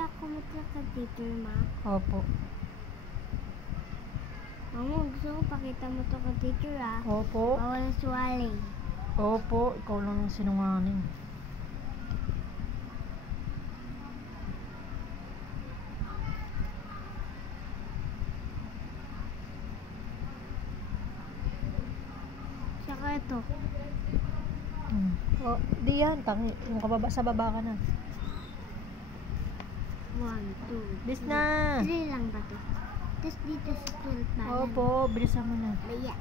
ako mo ka teacher, ma? Opo. Mamo, gusto mo pakita mo to ka teacher, ah? Opo. Bawal suwali. Opo, ikaw lang ang sinungaling. Saka ito. Oh, di yan. Tangi. Yung kababa sa baba ka na. 1, 2, Bis na. 3 lang ba to? Tapos dito sa 12 na. Opo, bilisan mo na. Baya.